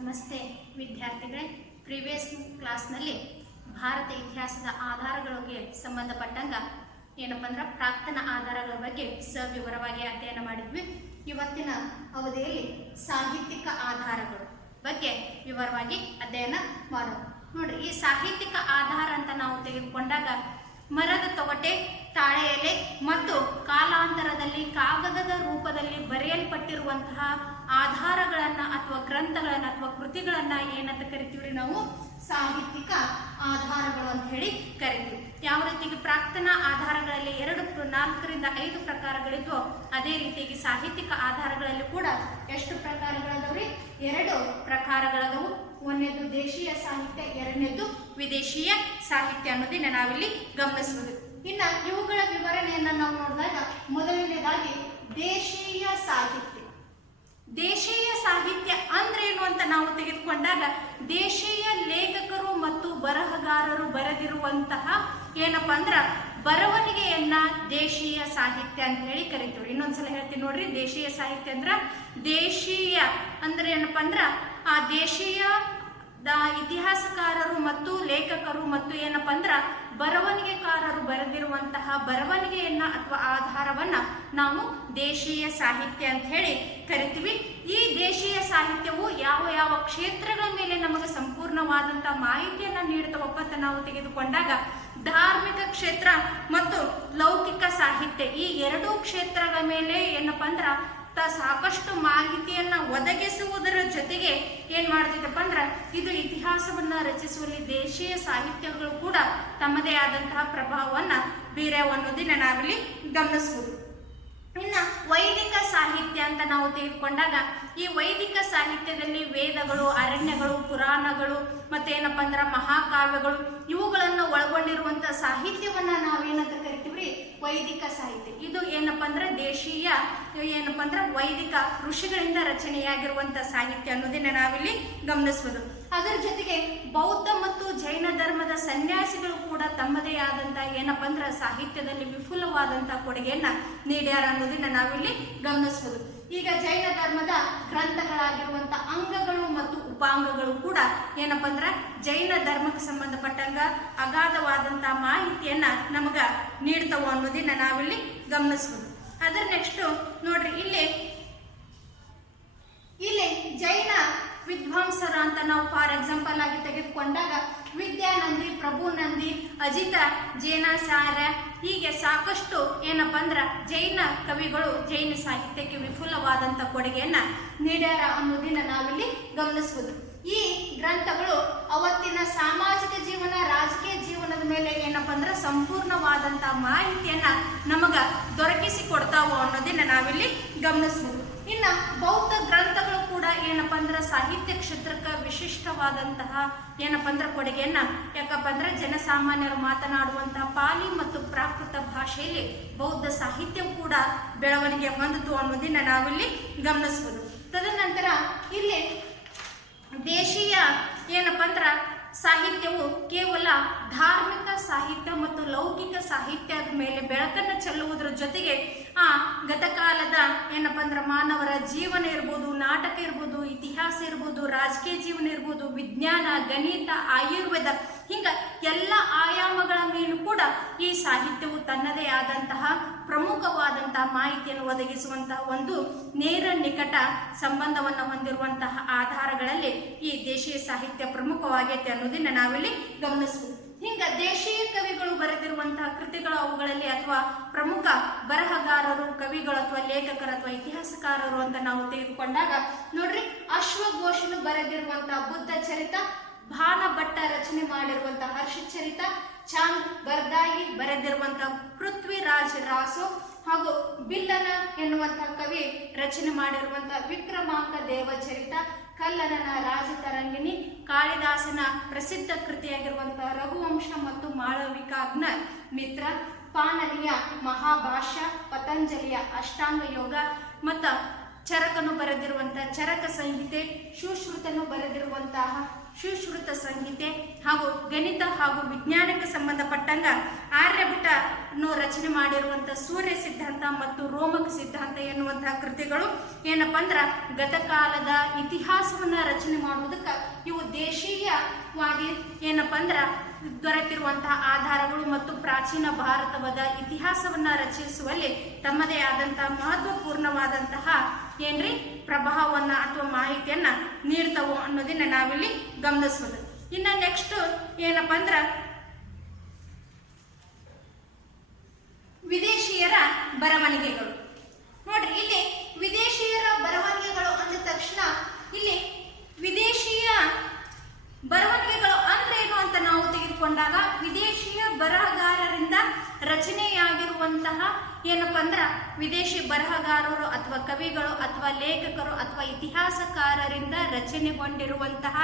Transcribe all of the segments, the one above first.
ನಮಸ್ತೆ, ವಿದ್ಯಾರ್ಥಿಗಳೇ. ಪ್ರಿವಿಯಸ್ ಕ್ಲಾಸ್ನಲ್ಲಿ ಭಾರತ ಇತಿಹಾಸದ ಆಧಾರಗಳಿಗೆ ಸಂಬಂಧಪಟ್ಟಂಗ ಏನಪ್ಪ ಅಂದ್ರೆ ಪ್ರಾಕ್ತನ ಆಧಾರಗಳ ಬಗ್ಗೆ ಸವಿವರವಾಗಿ ಅಧ್ಯಯನ ಮಾಡಿದ್ವಿ. ಇವತ್ತಿನ ಅವಧಿಯಲ್ಲಿ ಸಾಹಿತ್ಯಿಕ ಆಧಾರಗಳು ಬಗ್ಗೆ ವಿವರವಾಗಿ ಅಧ್ಯಯನ ಮಾಡೋಣ. ನೋಡ್ರಿ, ಈ ಸಾಹಿತ್ಯಿಕ ಆಧಾರ ಅಂತ ನಾವು ತೆಗೆದುಕೊಂಡಾಗ ಮರದ ತೊಗಟೆ, ತಾಳೆ ಎಲೆ ಮತ್ತು ಕಾಲಾಂತರದಲ್ಲಿ ಕಾಗದದ ರೂಪದಲ್ಲಿ ಬರೆಯಲ್ಪಟ್ಟಿರುವಂತಹ ಆಧಾರಗಳನ್ನ ಅಥವಾ ಗ್ರಂಥಗಳನ್ನ ಅಥವಾ ಕೃತಿಗಳನ್ನ ಏನಂತ ಕರಿತೀವ್ರಿ ನಾವು? ಸಾಹಿತ್ಯಿಕ ಆಧಾರಗಳು ಅಂತ ಹೇಳಿ ಕರಿತೀವಿ. ಯಾವ ರೀತಿಗೆ ಪ್ರಾಕ್ತನ ಆಧಾರಗಳಲ್ಲಿ ಎರಡು ನಾಲ್ಕರಿಂದ ಐದು ಪ್ರಕಾರಗಳಿದ್ವು, ಅದೇ ರೀತಿಯಾಗಿ ಸಾಹಿತ್ಯಿಕ ಆಧಾರಗಳಲ್ಲಿ ಕೂಡ ಎಷ್ಟು ಪ್ರಕಾರಗಳದವ್ರಿ? ಎರಡು ಪ್ರಕಾರಗಳದವು. ಒಂದನೇದು ದೇಶೀಯ ಸಾಹಿತ್ಯ, ಎರಡನೇದು ವಿದೇಶೀಯ ಸಾಹಿತ್ಯ ಅನ್ನೋದನ್ನ ನಾವಿಲ್ಲಿ ಗಮನಿಸಬಹುದು ಇನ್ನ ಇವುಗಳ ವಿವರಣೆಯನ್ನ ನಾವು ನೋಡಿದಾಗ, ಮೊದಲನೇದಾಗಿ ದೇಶೀಯ ಸಾಹಿತ್ಯ. ದೇಶೀಯ ಸಾಹಿತ್ಯ ಅಂದ್ರೆ ಏನು ಅಂತ ನಾವು ತೆಗೆದುಕೊಂಡಾಗ ದೇಶೀಯ ಲೇಖಕರು ಮತ್ತು ಬರಹಗಾರರು ಬರೆದಿರುವಂತಹ ಏನಪ್ಪ ಅಂದ್ರ ಬರವಣಿಗೆಯನ್ನ ದೇಶೀಯ ಸಾಹಿತ್ಯ ಅಂತ ಹೇಳಿ ಕರಿತೀವಿ ಇನ್ನೊಂದ್ಸಲ ಹೇಳ್ತೀನಿ ನೋಡ್ರಿ, ದೇಶೀಯ ಸಾಹಿತ್ಯ ಅಂದ್ರ ದೇಶೀಯ ಅಂದ್ರೆ ಏನಪ್ಪ ಅಂದ್ರ ಆ ದೇಶೀಯ ಇತಿಹಾಸಕಾರರು ಮತ್ತು ಲೇಖಕರು ಮತ್ತು ಏನಪ್ಪ ಅಂದ್ರ ಬರವಣಿಗೆಕಾರರು ಬರೆದಿರುವಂತಹ ಬರವಣಿಗೆಯನ್ನ ಅಥವಾ ಆಧಾರವನ್ನ ನಾವು ದೇಶೀಯ ಸಾಹಿತ್ಯ ಅಂತ ಹೇಳಿ ಕರಿತೀವಿ. ಈ ದೇಶೀಯ ಸಾಹಿತ್ಯವು ಯಾವ ಯಾವ ಕ್ಷೇತ್ರಗಳ ಮೇಲೆ ನಮಗೆ ಸಂಪೂರ್ಣವಾದಂತಹ ಮಾಹಿತಿಯನ್ನ ನೀಡುತ್ತವಪ್ಪ ಅಂತ ನಾವು ತೆಗೆದುಕೊಂಡಾಗ ಧಾರ್ಮಿಕ ಕ್ಷೇತ್ರ ಮತ್ತು ಲೌಕಿಕ ಸಾಹಿತ್ಯ ಈ ಎರಡೂ ಕ್ಷೇತ್ರಗಳ ಮೇಲೆ ಏನಪ್ಪ ಅಂದ್ರೆ ತ ಸಾಕಷ್ಟು ಮಾಹಿತಿಯನ್ನ ಒದಗಿಸುವುದರ ಜೊತೆಗೆ ಏನ್ ಮಾಡ್ತಿದ್ದಪ್ಪ ಅಂದ್ರೆ ಇದು ಇತಿಹಾಸವನ್ನ ರಚಿಸುವಲ್ಲಿ ದೇಶೀಯ ಸಾಹಿತ್ಯಗಳು ಕೂಡ ತಮ್ಮದೇ ಆದಂತಹ ಪ್ರಭಾವವನ್ನ ಬೀರ್ಯಾವ ಅನ್ನೋದನ್ನ ನಾವಿಲ್ಲಿ ಗಮನಿಸಬಹುದು ಇನ್ನ ವೈದಿಕ ಸಾಹಿತ್ಯ ಅಂತ ನಾವು ತೆಗೆದುಕೊಂಡಾಗ ಈ ವೈದಿಕ ಸಾಹಿತ್ಯದಲ್ಲಿ ವೇದಗಳು, ಅರಣ್ಯಗಳು, ಪುರಾಣಗಳು, ಮತ್ತೆ ಏನಪ್ಪ ಅಂದ್ರ ಮಹಾಕಾವ್ಯಗಳು, ಇವುಗಳನ್ನು ಒಳಗೊಂಡಿರುವಂತಹ ಸಾಹಿತ್ಯವನ್ನ ನಾವೇನಂತ ಕರಿತೀವ್ರಿ? ವೈದಿಕ ಸಾಹಿತ್ಯ. ಅಂದ್ರೆ ದೇಶೀಯ, ಏನಪ್ಪ ಅಂದ್ರೆ ವೈದಿಕ ಋಷಿಗಳಿಂದ ರಚನೆಯಾಗಿರುವಂತ ಸಾಹಿತ್ಯ ಅನ್ನೋದನ್ನ ನಾವಿಲ್ಲಿ ಗಮನಿಸಬಹುದು ಅದರ ಜೊತೆಗೆ ಬೌದ್ಧ ಮತ್ತು ಜೈನ ಧರ್ಮದ ಸನ್ಯಾಸಿಗಳು ಕೂಡ ತಮ್ಮದೇ ಆದಂತ ಏನಪ್ಪ ಅಂದ್ರೆ ಸಾಹಿತ್ಯದಲ್ಲಿ ವಿಫುಲವಾದಂತಹ ಕೊಡುಗೆಯನ್ನ ನೀಡ್ಯಾರ ಅನ್ನೋದನ್ನ ನಾವಿಲ್ಲಿ ಗಮನಿಸಬಹುದು ಈಗ ಜೈನ ಧರ್ಮದ ಗ್ರಂಥಗಳಾಗಿರುವಂತ ಅಂಗಗಳು ಮತ್ತು ಉಪಾಂಗಗಳು ಕೂಡ ಏನಪ್ಪ ಅಂದ್ರೆ ಜೈನ ಧರ್ಮಕ್ಕೆ ಸಂಬಂಧಪಟ್ಟಂಗ ಅಗಾಧವಾದಂತಹ ಮಾಹಿತಿಯನ್ನ ನಮಗ ನೀಡ್ತಾವ ಅನ್ನೋದನ್ನ ನಾವಿಲ್ಲಿ ಗಮನಿಸಬಹುದು ಅದರ ನೆಕ್ಸ್ಟ್ ನೋಡ್ರಿ, ಇಲ್ಲಿ. ಇಲ್ಲಿ ಜೈನ ವಿದ್ವಾಂಸರ ಅಂತ ನಾವು ಫಾರ್ ಎಕ್ಸಾಂಪಲ್ ಆಗಿ ತೆಗೆದುಕೊಂಡಾಗ, ವಿದ್ಯಾನಂದಿ, ಪ್ರಭುನಂದಿ, ಅಜಿತ ಸಾರ ಹೀಗೆ ಸಾಕಷ್ಟು ಏನಪ್ಪ ಅಂದ್ರೆ ಜೈನ ಕವಿಗಳು, ಜೈನ ಸಾಹಿತ್ಯಕ್ಕೆ ವಿಫುಲವಾದಂತ ಕೊಡುಗೆಯನ್ನ ನೀಡ್ಯಾರ ಅನ್ನೋದನ್ನ ನಾವಿಲ್ಲಿ ಗಮನಿಸಬಹುದು ಈ ಗ್ರಂಥಗಳು ಅವತ್ತಿನ ಸಾಮಾಜಿಕ ಜೀವನ, ರಾಜಕೀಯ ಮೇಲೆ ಏನಪ್ಪ ಅಂದ್ರೆ ಸಂಪೂರ್ಣವಾದಂತ ಮಾಹಿತಿಯನ್ನ ನಮಗ ದೊರಕಿಸಿ ಕೊಡ್ತಾವೋ ಅನ್ನೋದನ್ನ ನಾವಿಲ್ಲಿ ಗಮನಿಸಬಹುದು ಇನ್ನ ಬೌದ್ಧ ಗ್ರಂಥಗಳು ಕೂಡ ಏನಪ್ಪ ಅಂದ್ರೆ ಸಾಹಿತ್ಯ ಕ್ಷೇತ್ರಕ್ಕೆ ವಿಶಿಷ್ಟವಾದಂತಹ ಏನಪ್ಪ ಅಂದ್ರೆ ಕೊಡುಗೆಯನ್ನ, ಯಾಕಪ್ಪ ಅಂದ್ರೆ ಜನಸಾಮಾನ್ಯರು ಮಾತನಾಡುವಂತಹ ಪಾಲಿ ಮತ್ತು ಪ್ರಾಕೃತ ಭಾಷೆಯಲ್ಲಿ ಬೌದ್ಧ ಸಾಹಿತ್ಯ ಕೂಡ ಬೆಳವಣಿಗೆ ಹೊಂದಿತು ಅನ್ನೋದನ್ನ ನಾವಿಲ್ಲಿ ಗಮನಿಸಬಹುದು ತದನಂತರ ಇಲ್ಲಿ ದೇಶೀಯ ಏನಪ್ಪ ಸಾಹಿತ್ಯವು ಕೇವಲ ಧಾರ್ಮಿಕ ಸಾಹಿತ್ಯ ಮತ್ತು ಲೌಕಿಕ ಸಾಹಿತ್ಯದ ಮೇಲೆ ಬೆಳಕನ್ನು ಚೆಲ್ಲುವುದರ ಜೊತೆಗೆ ಆ ಗತಕಾಲದ ಏನಪ್ಪ ಅಂದ್ರೆ ಮಾನವರ ಜೀವನ ಇರ್ಬೋದು, ನಾಟಕ ಇರ್ಬೋದು, ಇತಿಹಾಸ ಇರ್ಬೋದು, ರಾಜಕೀಯ ಜೀವನ ಇರ್ಬೋದು, ವಿಜ್ಞಾನ, ಗಣಿತ, ಆಯುರ್ವೇದ, ಹಿಂಗ ಎಲ್ಲ ಆಯಾಮಗಳ ಮೇಲೂ ಕೂಡ ಈ ಸಾಹಿತ್ಯವು ತನ್ನದೇ ಆದಂತಹ ಪ್ರಮುಖವಾದಂತಹ ಮಾಹಿತಿಯನ್ನು ಒದಗಿಸುವಂತಹ ಒಂದು ನೇರ ನಿಕಟ ಸಂಬಂಧವನ್ನು ಹೊಂದಿರುವಂತಹ ಆಧಾರಗಳಲ್ಲಿ ಈ ದೇಶೀಯ ಸಾಹಿತ್ಯ ಪ್ರಮುಖವಾಗೈತೆ ಅನ್ನೋದನ್ನ ನಾವಿಲ್ಲಿ ಗಮನಿಸಬಹುದು ಹಿಂಗ ದೇಶೀಯ ಕವಿಗಳು ಬರೆದಿರುವಂತಹ ಕೃತಿಗಳು ಅವುಗಳಲ್ಲಿ ಅಥವಾ ಪ್ರಮುಖ ಬರಹಗಾರರು, ಕವಿಗಳು ಅಥವಾ ಲೇಖಕರು ಅಥವಾ ಇತಿಹಾಸಕಾರರು ಅಂತ ನಾವು ತೆಗೆದುಕೊಂಡಾಗ ನೋಡ್ರಿ ಅಶ್ವಘೋಷನು ಬರೆದಿರುವಂತಹ ಬುದ್ಧ ಚರಿತ ಭಾನ ಭಟ್ಟ ರಚನೆ ಮಾಡಿರುವಂತಹ ಹರ್ಷಚರಿತ, ಚಾಂದ್ ಬರ್ದಾಯಿ ಬರೆದಿರುವಂತಹ ಪೃಥ್ವಿರಾಜ್ ರಾಸೋ ಹಾಗೂ ಬಿಲ್ಲನ ಎನ್ನುವಂತಹ ಕವಿ ರಚನೆ ಮಾಡಿರುವಂತಹ ವಿಕ್ರಮಾಂಕ ದೇವಚರಿತ, ಕಲ್ಲನನ ರಾಜತರಂಗಿಣಿ ಕಾಳಿದಾಸನ ಪ್ರಸಿದ್ಧ ಕೃತಿಯಾಗಿರುವಂತಹ ರಘುವಂಶ ಮತ್ತು ಮಾಳವಿಕಾಗ್ನ ಮಿತ್ರ ಪಾನನಿಯ ಮಹಾಭಾಷ್ಯ, ಪತಂಜಲಿಯ ಅಷ್ಟಾಂಗ ಯೋಗ ಮತ್ತು ಚರಕನು ಬರೆದಿರುವಂತಹ ಚರಕ ಸಂಹಿತೆ, ಸುಶ್ರುತನು ಬರೆದಿರುವಂತಹ ಸುಶ್ರುತ ಸಂಹಿತೆ ಹಾಗೂ ಗಣಿತ ಹಾಗೂ ವಿಜ್ಞಾನಕ್ಕೆ ಸಂಬಂಧಪಟ್ಟಂಗ ಆರ್ಯಭಟನು ರಚನೆ ಮಾಡಿರುವಂಥ ಸೂರ್ಯ ಸಿದ್ಧಾಂತ ಮತ್ತು ರೋಮಕ ಸಿದ್ಧಾಂತ ಎನ್ನುವಂತಹ ಕೃತಿಗಳು ಏನಪ್ಪ ಅಂದ್ರೆ ಗತಕಾಲದ ಇತಿಹಾಸವನ್ನ ರಚನೆ ಮಾಡುವುದಕ್ಕೆ ಇವು ದೇಶೀಯವಾಗಿ ಏನಪ್ಪ ಅಂದ್ರ ದೊರೆತಿರುವಂತಹ ಆಧಾರಗಳು ಮತ್ತು ಪ್ರಾಚೀನ ಭಾರತದ ಇತಿಹಾಸವನ್ನ ರಚಿಸುವಲ್ಲಿ ತಮ್ಮದೇ ಆದಂತಹ ಮಹತ್ವಪೂರ್ಣವಾದಂತಹ ಏನ್ರಿ ಪ್ರಭಾವವನ್ನ ಅಥವಾ ಮಾಹಿತಿಯನ್ನ ನೀಡ್ತವು ಅನ್ನೋದನ್ನ ನಾವಿಲ್ಲಿ ಗಮನಿಸ್ಬೋದು. ಇನ್ನ ನೆಕ್ಸ್ಟ್ ಏನಪ್ಪ ಅಂದ್ರ ವಿದೇಶಿಯರ ಬರವಣಿಗೆಗಳು ನೋಡ್ರಿ ಇಲ್ಲಿ ವಿದೇಶಿಯರ ಬರವಣಿಗೆಗಳು ಅಂದ ತಕ್ಷಣ ಇಲ್ಲಿ ವಿದೇಶಿಯ ಬರವಣಿಗೆಗಳು ಅಂದ್ರೆ ಏನು ಅಂತ ನಾವು ತೆಗೆದುಕೊಂಡಾಗ ವಿದೇಶಿಯ ಬರಹಗಾರರಿಂದ ರಚನೆಯಾಗಿರುವಂತಹ ಏನಪ್ಪ ಅಂದ್ರೆ ವಿದೇಶಿ ಬರಹಗಾರರು ಅಥವಾ ಕವಿಗಳು ಅಥವಾ ಲೇಖಕರು ಅಥವಾ ಇತಿಹಾಸಕಾರರಿಂದ ರಚನೆಗೊಂಡಿರುವಂತಹ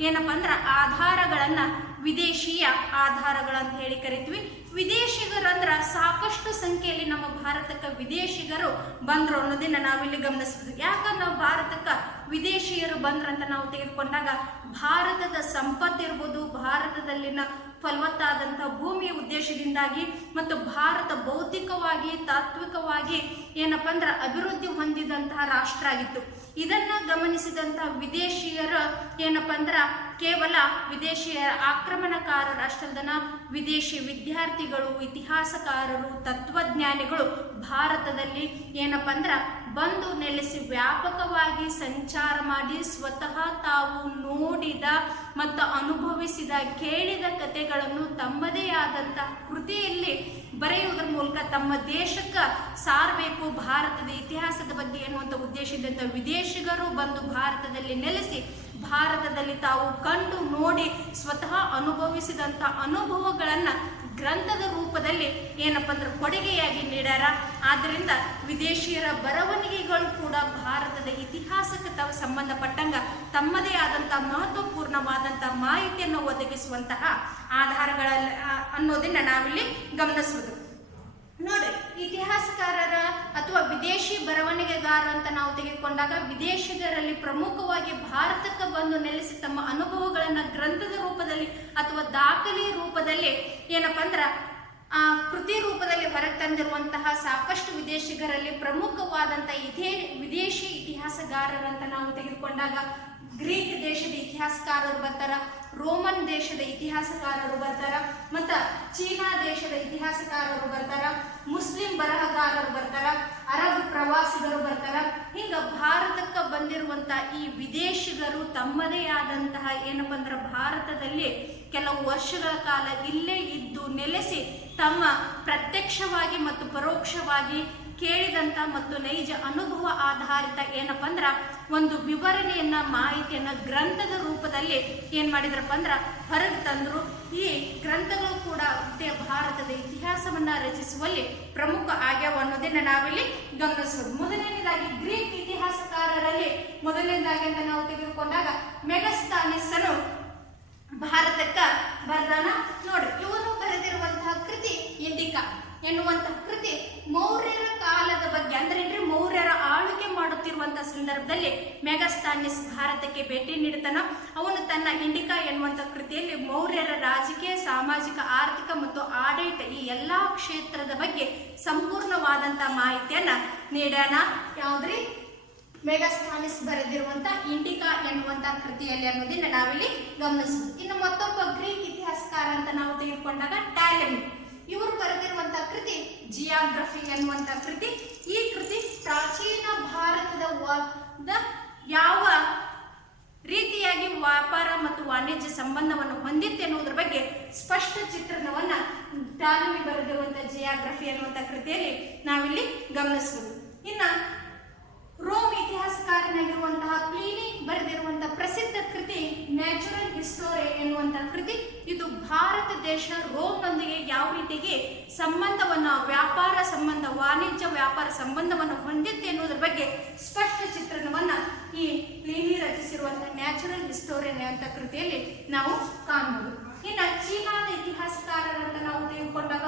ಏನಪ್ಪ ಅಂದ್ರೆ ಆಧಾರಗಳನ್ನ ವಿದೇಶೀಯ ಆಧಾರಗಳು ಅಂತ ಹೇಳಿ ಕರಿತೀವಿ. ವಿದೇಶಿಗರಂದ್ರ ಸಾಕಷ್ಟು ಸಂಖ್ಯೆಯಲ್ಲಿ ನಮ್ಮ ಭಾರತಕ್ಕೆ ವಿದೇಶಿಗರು ಬಂದ್ರು ಅನ್ನೋದನ್ನ ನಾವಿಲ್ಲಿ ಗಮನಿಸ್ಬೋದು. ಯಾಕಂದ್ರೆ ನಾವು ಭಾರತಕ್ಕೆ ವಿದೇಶಿಯರು ಬಂದ್ರಂತ ನಾವು ತೆಗೆದುಕೊಂಡಾಗ ಭಾರತದ ಸಂಪತ್ತಿರ್ಬೋದು ಭಾರತದಲ್ಲಿನ ಫಲವತ್ತಾದಂಥ ಭೂಮಿಯ ಉದ್ದೇಶದಿಂದಾಗಿ ಮತ್ತು ಭಾರತ ಭೌತಿಕವಾಗಿ ತಾತ್ವಿಕವಾಗಿ ಏನಪ್ಪ ಅಂದ್ರೆ ಅಭಿವೃದ್ಧಿ ಹೊಂದಿದಂತಹ ರಾಷ್ಟ್ರ ಆಗಿತ್ತು ಇದನ್ನ ಗಮನಿಸಿದಂತ ವಿದೇಶಿಯರ ಏನಪ್ಪ ಅಂದ್ರೆ ಕೇವಲ ವಿದೇಶಿಯರ ಆಕ್ರಮಣಕಾರರು ಅಷ್ಟಲ್ದನ ವಿದೇಶಿ ವಿದ್ಯಾರ್ಥಿಗಳು, ಇತಿಹಾಸಕಾರರು, ತತ್ವಜ್ಞಾನಿಗಳು ಭಾರತದಲ್ಲಿ ಏನಪ್ಪ ಅಂದ್ರೆ ಬಂದು ನೆಲೆಸಿ ವ್ಯಾಪಕವಾಗಿ ಸಂಚಾರ ಮಾಡಿ ಸ್ವತಃ ತಾವು ನೋಡಿದ ಮತ್ತು ಅನುಭವಿಸಿದ, ಕೇಳಿದ ಕಥೆಗಳನ್ನು ತಮ್ಮದೇ ಆದಂತಹ ಕೃತಿಯಲ್ಲಿ ಬರೆಯುವುದರ ಮೂಲಕ ತಮ್ಮ ದೇಶಕ್ಕೆ ಸಾರಬೇಕು ಭಾರತದ ಇತಿಹಾಸದ ಬಗ್ಗೆ ಎನ್ನುವಂಥ ಉದ್ದೇಶದಿಂದ ವಿದೇಶಿಗರು ಬಂದು ಭಾರತದಲ್ಲಿ ನೆಲೆಸಿ ಭಾರತದಲ್ಲಿ ತಾವು ಕಂಡು ನೋಡಿ ಸ್ವತಃ ಅನುಭವಿಸಿದಂಥ ಅನುಭವಗಳನ್ನು ಗ್ರಂಥದ ರೂಪದಲ್ಲಿ ಏನಪ್ಪ ಅಂದ್ರೆ ಕೊಡುಗೆಯಾಗಿ ನೀಡ್ಯಾರ. ಆದ್ದರಿಂದ ವಿದೇಶಿಯರ ಬರವಣಿಗೆಗಳು ಕೂಡ ಭಾರತದ ಇತಿಹಾಸಕ್ಕೆ ತಾವು ಸಂಬಂಧಪಟ್ಟಂಗ ತಮ್ಮದೇ ಆದಂಥ ಮಹತ್ವಪೂರ್ಣವಾದಂಥ ಮಾಹಿತಿಯನ್ನು ಒದಗಿಸುವಂತಹ ಆಧಾರಗಳ ಅನ್ನೋದನ್ನ ನಾವಿಲ್ಲಿ ಗಮನಿಸುವುದು ನೋಡ್ರಿ. ಇತಿಹಾಸಕಾರರ ಅಥವಾ ವಿದೇಶಿ ಬರವಣಿಗೆಗಾರ ಅಂತ ನಾವು ತೆಗೆದುಕೊಂಡಾಗ ವಿದೇಶಿಗರಲ್ಲಿ ಪ್ರಮುಖವಾಗಿ ಭಾರತಕ್ಕೆ ಬಂದು ನೆಲೆಸಿ ತಮ್ಮ ಅನುಭವಗಳನ್ನ ಗ್ರಂಥದ ರೂಪದಲ್ಲಿ ಅಥವಾ ದಾಖಲೆ ರೂಪದಲ್ಲಿ ಏನಪ್ಪ ಅಂದ್ರ, ಆ ಕೃತಿ ರೂಪದಲ್ಲಿ ಹೊರಗೆ ತಂದಿರುವಂತಹ ಸಾಕಷ್ಟು ವಿದೇಶಿಗರಲ್ಲಿ ಪ್ರಮುಖವಾದಂತ ಇದೇ ವಿದೇಶಿ ಇತಿಹಾಸಗಾರರಂತ ನಾವು ತೆಗೆದುಕೊಂಡಾಗ ಗ್ರೀಕ್ ದೇಶದ ಇತಿಹಾಸಕಾರರು ಬರ್ತಾರ, ರೋಮನ್ ದೇಶದ ಇತಿಹಾಸಕಾರರು ಬರ್ತಾರ, ಮತ್ತ ಚೀನಾ ದೇಶದ ಇತಿಹಾಸಕಾರರು ಬರ್ತಾರ. ಮುಸ್ಲಿಂ ಬರಹಗಾರರು ಬರ್ತಾರ, ಅರಬ್ ಪ್ರವಾಸಿಗರು ಬರ್ತಾರ, ಹಿಂಗ ಭಾರತಕ್ಕೆ ಬಂದಿರುವಂತ ಈ ವಿದೇಶಿಗರು ತಮ್ಮದೇ ಆದಂತಹ ಏನಪ್ಪ ಅಂದ್ರೆ ಭಾರತದಲ್ಲಿ ಕೆಲವು ವರ್ಷಗಳ ಕಾಲ ಇಲ್ಲೇ ಇದ್ದು ನೆಲೆಸಿ ತಮ್ಮ ಪ್ರತ್ಯಕ್ಷವಾಗಿ ಮತ್ತು ಪರೋಕ್ಷವಾಗಿ ಕೇಳಿದಂತ ಮತ್ತು ನೈಜ ಅನುಭವ ಆಧಾರಿತ ಏನಪ್ಪ ಅಂದ್ರ ಒಂದು ವಿವರಣೆಯನ್ನ ಮಾಹಿತಿಯನ್ನ ಗ್ರಂಥದ ರೂಪದಲ್ಲಿ ಏನ್ ಮಾಡಿದ್ರಪ್ಪ ಅಂದ್ರ ಹೊರಗೆ ತಂದ್ರು. ಈ ಗ್ರಂಥಗಳು ಕೂಡ ಭಾರತದ ಇತಿಹಾಸವನ್ನ ರಚಿಸುವಲ್ಲಿ ಪ್ರಮುಖ ಆಗ್ಯಾವ ಅನ್ನೋದನ್ನ ನಾವಿಲ್ಲಿ ಗಮನಿಸಬಹುದು. ಮೊದಲನೇದಾಗಿ ಗ್ರೀಕ್ ಇತಿಹಾಸಕಾರರಲ್ಲಿ ಮೊದಲನೇದಾಗಿ ಅಂತ ನಾವು ತೆಗೆದುಕೊಂಡಾಗ ಮೆಗಸ್ತಾನಿಸನು ಭಾರತಕ್ಕ ಬರ್ದಾನ. ನೋಡ್ರಿ ಇವನು ಬರೆದಿರುವಂತಹ ಕೃತಿ ಇಂಡಿಕಾ. ಎನ್ನುವಂತಹ ಕೃತಿ ಮೌರ್ಯರ ಕಾಲದ ಬಗ್ಗೆ, ಅಂದ್ರೆ ಮೌರ್ಯರ ಆಳ್ವಿಕೆ ಮಾಡುತ್ತಿರುವಂತಹ ಸಂದರ್ಭದಲ್ಲಿ ಮೆಗಸ್ತಾನಿಸ್ ಭಾರತಕ್ಕೆ ಭೇಟಿ ನೀಡ್ತಾನ. ಅವನು ತನ್ನ ಇಂಡಿಕಾ ಎನ್ನುವಂಥ ಕೃತಿಯಲ್ಲಿ ಮೌರ್ಯರ ರಾಜಕೀಯ, ಸಾಮಾಜಿಕ, ಆರ್ಥಿಕ ಮತ್ತು ಆಡಳಿತ ಈ ಎಲ್ಲಾ ಕ್ಷೇತ್ರದ ಬಗ್ಗೆ ಸಂಪೂರ್ಣವಾದಂತಹ ಮಾಹಿತಿಯನ್ನ ನೀಡೋಣ ಯಾವುದ್ರಿ? ಮೆಗಾಸ್ಥಾನಿಸ್ ಬರೆದಿರುವಂತ ಇಂಡಿಕಾ ಎನ್ನುವಂತ ಕೃತಿಯಲ್ಲಿ ಅನ್ನೋದನ್ನ ನಾವಿಲ್ಲಿ ಗಮನಿಸಬಹುದು ಇನ್ನು ಮತ್ತೊಬ್ಬ ಗ್ರೀಕ್ ಇತಿಹಾಸಕಾರ ಅಂತ ನಾವು ತೆಗೆದುಕೊಂಡಾಗ ಟ್ಯಾಲೆಂಟ್. ಇವರು ಬರೆದಿರುವಂತಹ ಕೃತಿ, ಜಿಯಾಗ್ರಫಿ ಎನ್ನುವಂತಹ ಕೃತಿ, ಈ ಕೃತಿ ಪ್ರಾಚೀನ ಭಾರತದ ಯಾವ ರೀತಿಯಾಗಿ ವ್ಯಾಪಾರ ಮತ್ತು ವಾಣಿಜ್ಯ ಸಂಬಂಧವನ್ನು ಹೊಂದಿತ್ತು ಎನ್ನುವುದರ ಬಗ್ಗೆ ಸ್ಪಷ್ಟ ಚಿತ್ರಣವನ್ನ ಟಾಲಮಿ ಬರೆದಿರುವಂತಹ ಜಿಯಾಗ್ರಫಿ ಎನ್ನುವಂತಹ ಕೃತಿಯಲ್ಲಿ ನಾವಿಲ್ಲಿ ಗಮನಿಸಬಹುದು. ಇನ್ನ ರೋಮ್ ಇತಿಹಾಸಕಾರನಾಗಿರುವಂತಹ ಕ್ಲೀನಿ ಬರೆದಿರುವಂತಹ ಪ್ರಸಿದ್ಧ ಕೃತಿ ನ್ಯಾಚುರಲ್ ಹಿಸ್ಟೋರಿ ಎನ್ನುವಂತಹ ಕೃತಿ ಇದು ದೇಶ ರೋಮ್ನೊಂದಿಗೆ ಯಾವ ರೀತಿಗೆ ಸಂಬಂಧವನ್ನ, ವ್ಯಾಪಾರ ಸಂಬಂಧ, ವಾಣಿಜ್ಯ ವ್ಯಾಪಾರ ಸಂಬಂಧವನ್ನು ಹೊಂದಿತ್ತು ಎನ್ನುವುದರ ಬಗ್ಗೆ ಸ್ಪಷ್ಟ ಚಿತ್ರಣವನ್ನ ಈ ಪ್ಲೀನಿ ರಚಿಸಿರುವಂತಹ ನ್ಯಾಚುರಲ್ ಹಿಸ್ಟೋರಿಯನ್ ಅಂತ ಕೃತಿಯಲ್ಲಿ ನಾವು ಕಾಣಬಹುದು ಇನ್ನು ಚೀನಾದ ಇತಿಹಾಸಕಾರರಂತ ನಾವು ತೆಗೆದುಕೊಂಡಾಗ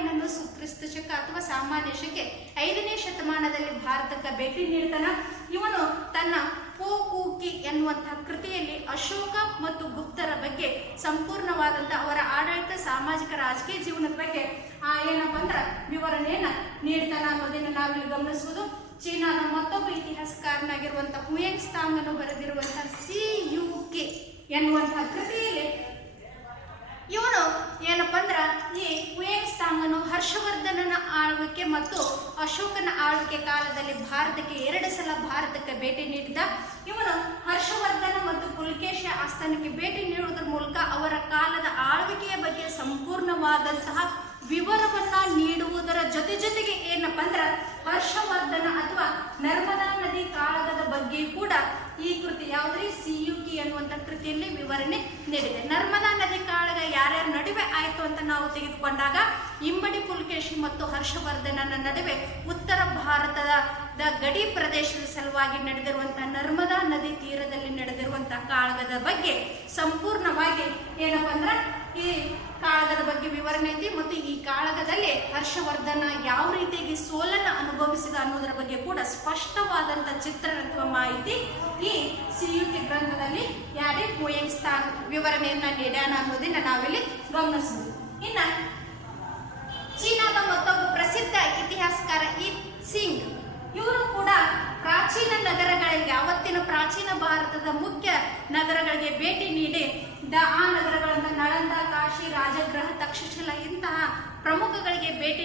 ಅನ್ನೋ ಕ್ರಿಸ್ತ ಶಕ ಅಥವಾ ಸಾಮಾನ್ಯ ಶಕೆ ಐದನೇ ಶತಮಾನದಲ್ಲಿ ಭಾರತಕ್ಕೆ ಭೇಟಿ ನೀಡ್ತಾನ. ಇವನು ತನ್ನ ಪೋಕೂಕಿ ಎನ್ನುವಂತಹ ಕೃತಿಯಲ್ಲಿ ಅಶೋಕ ಮತ್ತು ಗುಪ್ತರ ಬಗ್ಗೆ ಸಂಪೂರ್ಣವಾದಂತ ಅವರ ಆಡಳಿತ, ಸಾಮಾಜಿಕ, ರಾಜಕೀಯ ಜೀವನದ ಬಗ್ಗೆ, ಆ, ಏನಪ್ಪ ಅಂದ್ರೆ ವಿವರಣೆಯನ್ನ ನೀಡ್ತಾನೆ ಅನ್ನೋದನ್ನ ನಾವಿಲ್ಲಿ ಗಮನಿಸುವುದು ಚೀನಾದ ಮತ್ತೊಬ್ಬ ಇತಿಹಾಸಕಾರನಾಗಿರುವಂತಹ ಹುಯೆಂಗ್ ಸ್ತಾಂಗ್ ಅನ್ನು ಬರೆದಿರುವಂತಹ ಸಿ ಯು ಕೆ ಎನ್ನುವಂತಹ ಕೃತಿಯಲ್ಲಿ ಇವನು ಏನಪ್ಪ ಅಂದ್ರ ಈ ಹುಯೆಂಗ್ ಸ್ತಾಂಗನು ಹರ್ಷವರ್ಧನನ ಆಳ್ವಿಕೆ ಮತ್ತು ಅಶೋಕನ ಆಳ್ವಿಕೆ ಕಾಲದಲ್ಲಿ ಭಾರತಕ್ಕೆ ಎರಡು ಸಲ ಭಾರತಕ್ಕೆ ಭೇಟಿ ನೀಡಿದ ಇವನು ಹರ್ಷವರ್ಧನ ಮತ್ತು ಪುಲಕೇಶ ಆಸ್ಥಾನಕ್ಕೆ ಭೇಟಿ ನೀಡುವುದರ ಮೂಲಕ ಅವರ ಕಾಲದ ಆಳ್ವಿಕೆಯ ಬಗ್ಗೆ ಸಂಪೂರ್ಣವಾದಂತಹ ವಿವರವನ್ನ ನೀಡುವುದರ ಜೊತೆ ಜೊತೆಗೆ ಏನಪ್ಪ ಅಂದ್ರೆ ಹರ್ಷವರ್ಧನ ಅಥವಾ ನರ್ಮದಾ ನದಿ ಕಾಳಗದ ಬಗ್ಗೆ ಕೂಡ ಈ ಕೃತಿ ಯಾವ್ದ್ರಿ? ಸಿಯುಕಿ ಅನ್ನುವಂಥ ಕೃತಿಯಲ್ಲಿ ವಿವರಣೆ ನೀಡಿದೆ. ನರ್ಮದಾ ನದಿ ಕಾಳಗ ಯಾರ್ಯಾರ ನಡುವೆ ಆಯಿತು ಅಂತ ನಾವು ತೆಗೆದುಕೊಂಡಾಗ ಇಮ್ಮಡಿ ಪುಲ್ಕೇಶಿ ಮತ್ತು ಹರ್ಷವರ್ಧನನ ನಡುವೆ ಉತ್ತರ ಭಾರತದ ಗಡಿ ಪ್ರದೇಶದ ಸಲುವಾಗಿ ನಡೆದಿರುವಂತಹ ನರ್ಮದಾ ನದಿ ತೀರದಲ್ಲಿ ನಡೆದಿರುವಂತಹ ಕಾಳಗದ ಬಗ್ಗೆ ಸಂಪೂರ್ಣವಾಗಿ ಏನಪ್ಪ ಅಂದ್ರ ಈ ಕಾಳಗದ ಬಗ್ಗೆ ವಿವರಣೆ ಐತಿ ಮತ್ತು ಈ ಕಾಳಗದಲ್ಲಿ ಹರ್ಷವರ್ಧನ ಯಾವ ರೀತಿಯಾಗಿ ಸೋಲನ್ನು ಅನುಭವಿಸಿದ ಅನ್ನೋದರ ಬಗ್ಗೆ ಕೂಡ ಸ್ಪಷ್ಟವಾದಂತ ಚಿತ್ರಣ ಅಥವಾ ಮಾಹಿತಿ ಈ ಸಿಯುತಿ ಗ್ರಂಥದಲ್ಲಿ ಯಾರೇ ಪೋಯಂ ಸ್ಥಾನ ವಿವರಣೆಯನ್ನ ನೀಡ್ಯಾನ ಅನ್ನೋದನ್ನ ನಾವಿಲ್ಲಿ ಗಮನಿಸಬಹುದು. ಇನ್ನ ಚೀನಾದ ಮತ್ತೊಬ್ಬ ಪ್ರಸಿದ್ಧ ಇತಿಹಾಸಕಾರ ಈ ಸಿಂಗ್. ಇವರು ಕೂಡ ಪ್ರಾಚೀನ ನಗರಗಳಿಗೆ, ಅವತ್ತಿನ ಪ್ರಾಚೀನ ಭಾರತದ ಮುಖ್ಯ ನಗರಗಳಿಗೆ ಭೇಟಿ ನೀಡಿ ದ ಆ ನಗರಗಳನ್ನು ನಳಂದ, ಕಾಶಿ ರಾಜಗೃಹ ತಕ್ಷಶಿಲ ಇಂತಹ ಪ್ರಮುಖಗಳಿಗೆ ಭೇಟಿ